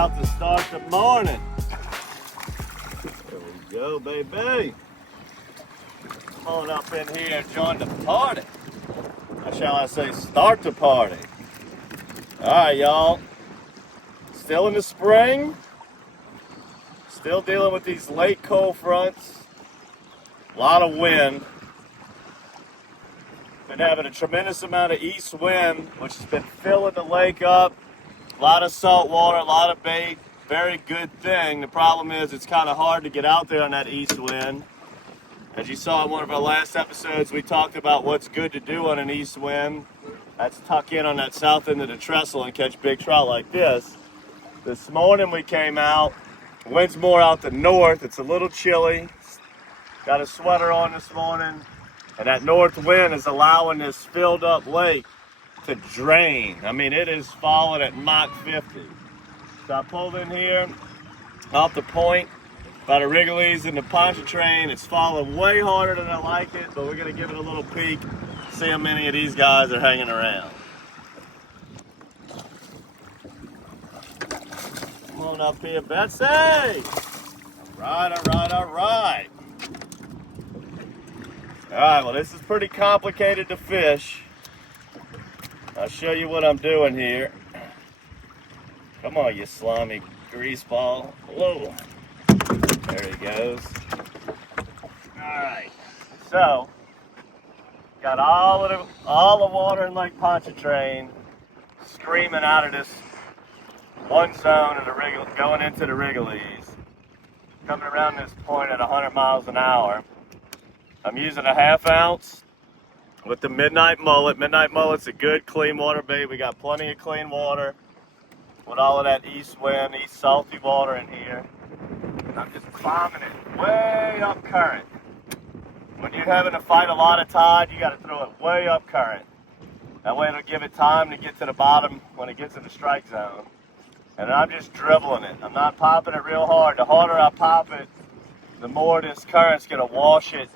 about to start the morning. There we go, baby. Come on up in here and join the party. Or shall I say, start the party. All right, y'all. Still in the spring. Still dealing with these late cold fronts. A lot of wind. Been having a tremendous amount of east wind, which has been filling the lake up. A lot of salt water, a lot of bait. Very good thing. The problem is it's kind of hard to get out there on that east wind. As you saw in one of our last episodes, we talked about what's good to do on an east wind. That's tuck in on that south end of the trestle and catch big trout like this. This morning we came out. Wind's more out the north. It's a little chilly. Got a sweater on this morning. And that north wind is allowing this filled up lake to drain. I mean, it is falling at Mach 50. So I pulled in here off the point by the Wrigley's and the Pontchartrain. It's falling way harder than I like it, but we're gonna give it a little peek, see how many of these guys are hanging around. Come on up here, Betsy. All right, all right, all right. All right, well, this is pretty complicated to fish. I'll show you what I'm doing here. Come on, you slimy grease ball. Whoa. There he goes. All right. So, got all the water in Lake Pontchartrain screaming out of this one zone of the Wrigley, going into the Wrigley's. Coming around this point at 100 miles an hour. I'm using a 1/2 ounce with the Midnight Mullet. Midnight Mullet's a good clean water bait. We got plenty of clean water with all of that east wind, east salty water in here. And I'm just climbing it way up current. When you're having to fight a lot of tide, you got to throw it way up current. That way it'll give it time to get to the bottom when it gets in the strike zone. And I'm just dribbling it. I'm not popping it real hard. The harder I pop it, the more this current's going to wash it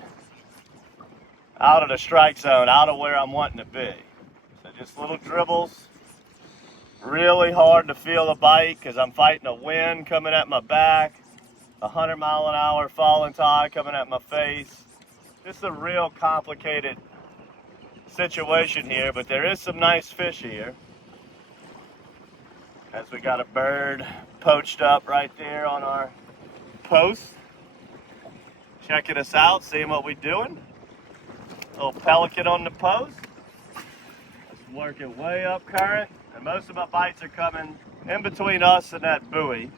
out of the strike zone, out of where I'm wanting to be. So just little dribbles. Really hard to feel the bite because I'm fighting a wind coming at my back, 100 mile an hour falling tide coming at my face. This is a real complicated situation here, but there is some nice fish here. As we got a bird poached up right there on our post. Checking us out, seeing what we're doing. Little pelican on the post. It's working way up current, and most of my bites are coming in between us and that buoy.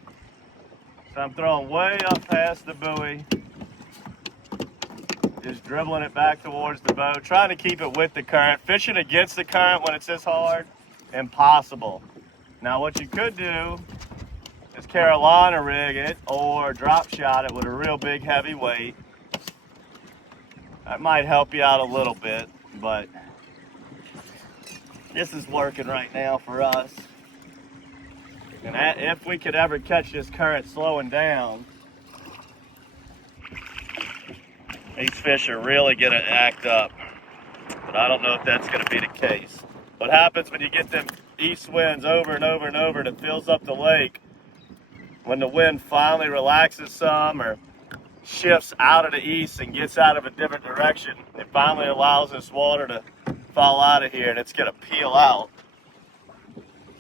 So I'm throwing way up past the buoy, just dribbling it back towards the boat, trying to keep it with the current. Fishing against the current when it's this hard, impossible. Now what you could do is Carolina rig it or drop shot it with a real big heavy weight. That might help you out a little bit, but this is working right now for us. And if we could ever catch this current slowing down, these fish are really gonna act up. But I don't know if that's gonna be the case. What happens when you get them east winds over and over and over and it fills up the lake, when the wind finally relaxes some or shifts out of the east and gets out of a different direction, it finally allows this water to fall out of here, and it's going to peel out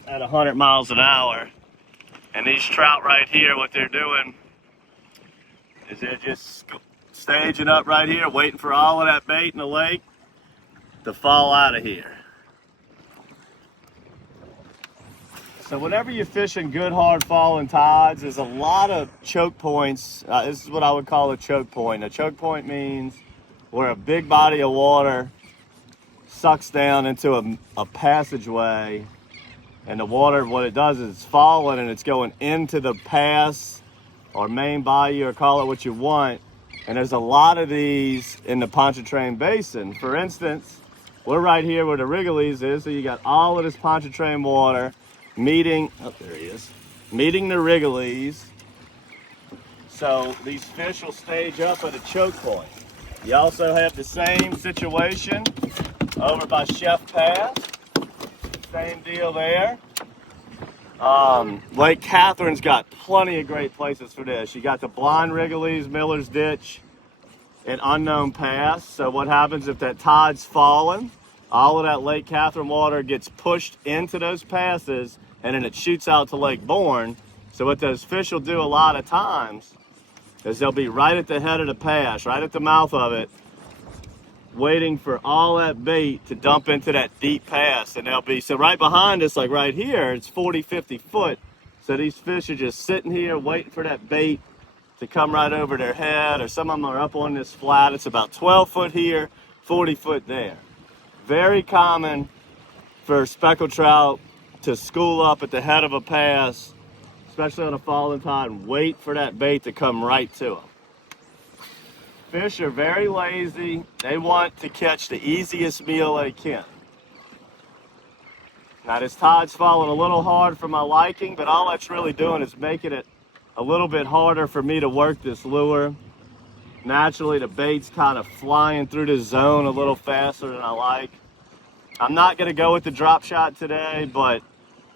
at 100 miles an hour. And these trout right here, what they're doing is they're just staging up right here, waiting for all of that bait in the lake to fall out of here. So whenever you're fishing good, hard falling tides, there's a lot of choke points. This is what I would call a choke point. A choke point means where a big body of water sucks down into a passageway, and the water, what it does is it's falling and it's going into the pass or main bayou, or call it what you want. And there's a lot of these in the Pontchartrain Basin. For instance, we're right here where the Wrigley's is, so you got all of this Pontchartrain water meeting, oh, there he is, meeting the Wrigley's. So these fish will stage up at a choke point. You also have the same situation over by Chef Pass. Same deal there. Lake Catherine's got plenty of great places for this. You got the Blind Wrigley's, Miller's Ditch, and Unknown Pass. So what happens if that tide's falling? All of that Lake Catherine water gets pushed into those passes, and then it shoots out to Lake Bourne. So what those fish will do a lot of times is they'll be right at the head of the pass, right at the mouth of it, waiting for all that bait to dump into that deep pass. And they'll be, so right behind us, like right here, it's 40, 50 foot. So these fish are just sitting here waiting for that bait to come right over their head, or some of them are up on this flat. It's about 12 foot here, 40 foot there. Very common for speckled trout to school up at the head of a pass, especially on a falling tide, and wait for that bait to come right to them. Fish are very lazy. They want to catch the easiest meal they can. Now this tide's falling a little hard for my liking, but all that's really doing is making it a little bit harder for me to work this lure. Naturally, the bait's kind of flying through the zone a little faster than I like. I'm not gonna go with the drop shot today, but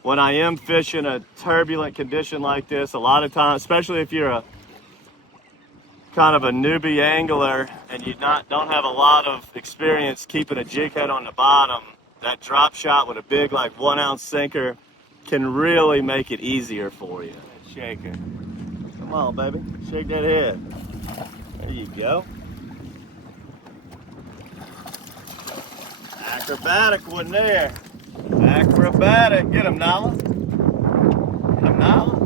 when I am fishing a turbulent condition like this, a lot of times, especially if you're a kind of a newbie angler and you don't have a lot of experience keeping a jig head on the bottom, that drop shot with a big like 1 ounce sinker can really make it easier for you. Shake it. Come on, baby. Shake that head. There you go. Acrobatic one there. Acrobatic. Get him, Nala. Get him, Nala.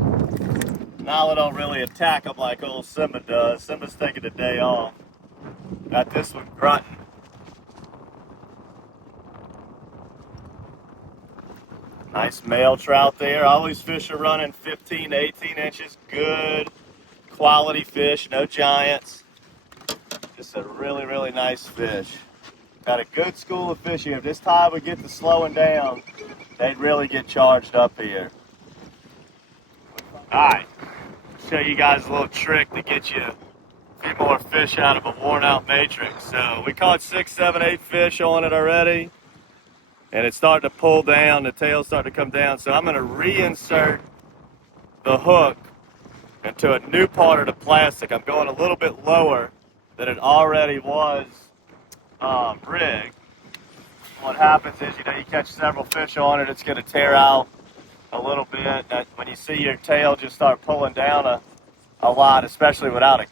Nala don't really attack him like old Simba does. Simba's taking the day off. Got this one grunting. Nice male trout there. All these fish are running 15 to 18 inches. Good quality fish, no giants. Just a really, really nice fish. Got a good school of fishing. If this tide would get to slowing down, they'd really get charged up here. All right, show you guys a little trick to get you a few more fish out of a worn out matrix. So we caught 6, 7, 8 fish on it already, and it's starting to pull down, the tail's starting to come down. So I'm gonna reinsert the hook into a new part of the plastic. I'm going a little bit lower than it already was rigged. What happens is, you catch several fish on it, it's going to tear out a little bit. When you see your tail just start pulling down a lot, especially without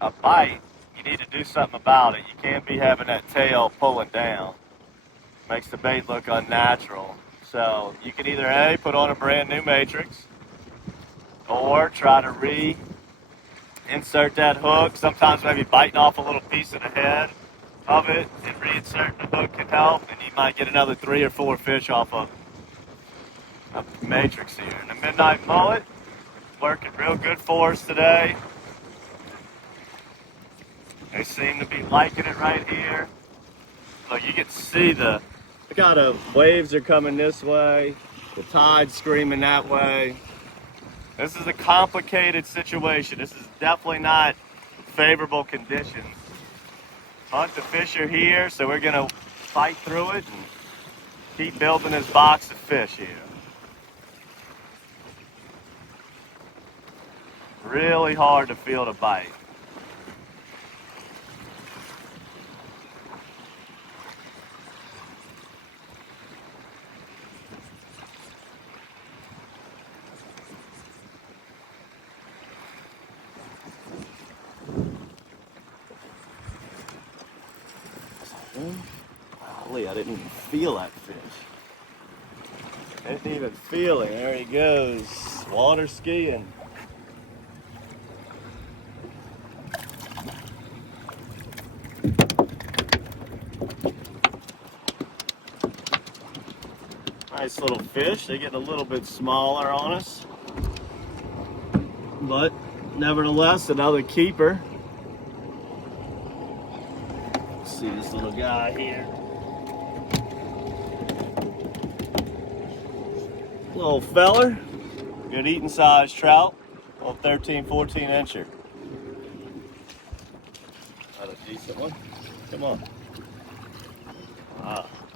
a bite, you need to do something about it. You can't be having that tail pulling down. Makes the bait look unnatural. So you can either A, put on a brand new matrix, or try to reinsert that hook. Sometimes maybe biting off a little piece of the head of it and reinserting the hook can help, and you might get another 3 or 4 fish off of the matrix here. And the midnight mullet working real good for us today. They seem to be liking it right here. So you can see look how the waves are coming this way, the tide's screaming that way. This is a complicated situation. This is definitely not favorable conditions. But the fish are here, so we're gonna fight through it and keep building this box of fish here. Really hard to feel the bite. Golly, I didn't even feel that fish. I didn't even feel it. There he goes. Water skiing. Nice little fish. They get a little bit smaller on us, but nevertheless, another keeper. Let's see this little guy here. Little feller, good eating size trout, little 13, 14 incher. Not a decent one. Come on.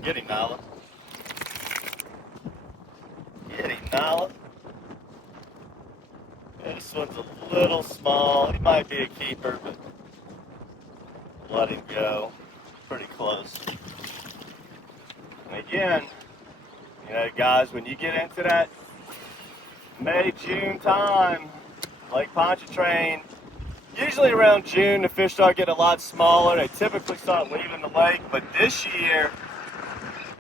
Get him, Nala. Get him, Nala. This one's a little small. He might be a keeper, but let him go. Pretty close. And again, you know, guys, when you get into that May, June time, Lake Pontchartrain, usually around June, the fish start getting a lot smaller. They typically start leaving the lake, but this year,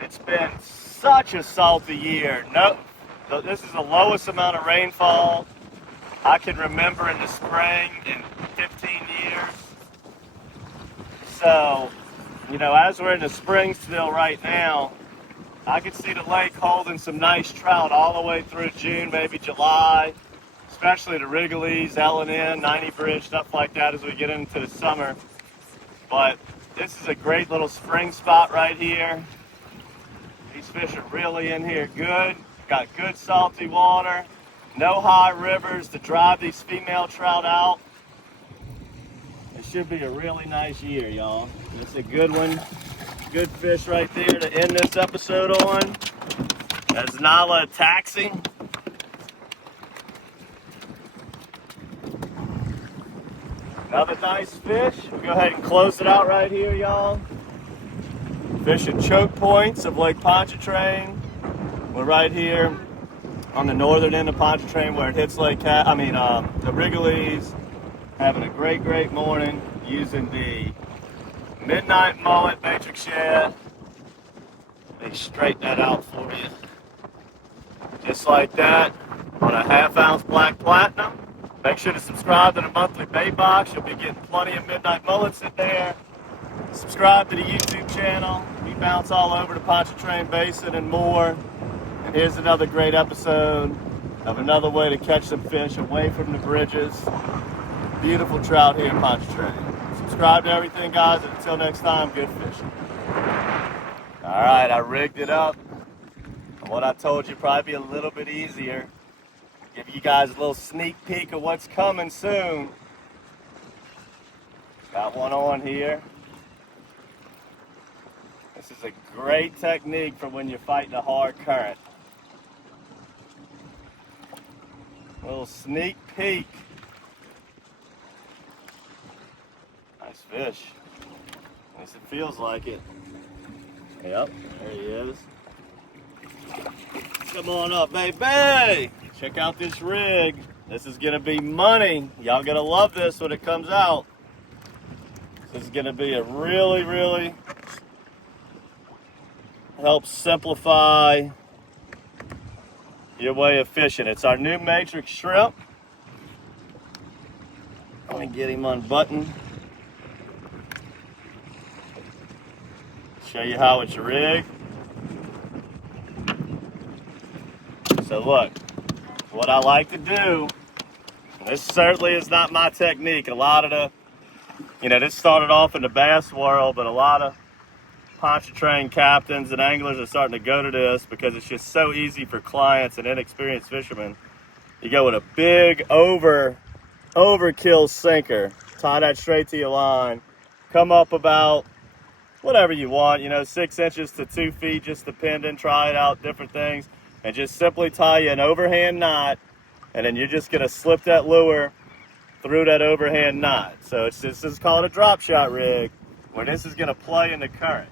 it's been such a salty year. No, this is the lowest amount of rainfall I can remember in the spring in 15 years. So, you know, as we're in the spring still right now, I can see the lake holding some nice trout all the way through June, maybe July, especially the Wrigley's, L&N, 90 Bridge, stuff like that as we get into the summer. But this is a great little spring spot right here. These fish are really in here good. Got good salty water, no high rivers to drive these female trout out. It should be a really nice year, y'all. It's a good one. Good fish right there to end this episode on. That's Nala taxing. Another nice fish. We'll go ahead and close it out right here, y'all. Fishing choke points of Lake Pontchartrain. We're right here on the northern end of Pontchartrain where it hits the Wrigley's. Having a great morning using the Midnight Mullet Matrix Shad. Let me straighten that out for you. Just like that on a 1/2 ounce black platinum. Make sure to subscribe to the monthly bait box. You'll be getting plenty of Midnight Mullets in there. Subscribe to the YouTube channel. We bounce all over the Pontchartrain Basin and more. And here's another great episode of another way to catch some fish away from the bridges. Beautiful trout here in Pontchartrain. Subscribe to everything, guys, and until next time, good fishing. All right, I rigged it up. And what I told you probably be a little bit easier. Give you guys a little sneak peek of what's coming soon. Got one on here. This is a great technique for when you're fighting a hard current. A little sneak peek. Nice fish. At least it feels like it. Yep, there he is. Come on up, baby. Check out this rig. This is gonna be money. Y'all gonna love this when it comes out. This is gonna be a really help simplify your way of fishing. It's our new Matrix shrimp. Let me get him unbuttoned. Show you how it's rigged. So look, what I like to do, this certainly is not my technique. A lot of this started off in the bass world, but a lot of Pontchartrain captains and anglers are starting to go to this because it's just so easy for clients and inexperienced fishermen. You go with a big overkill sinker, tie that straight to your line, come up about whatever you want, 6 inches to 2 feet, just depending, try it out, different things, and just simply tie you an overhand knot, and then you're just gonna slip that lure through that overhand knot. So this is called a drop shot rig, where this is gonna play in the current.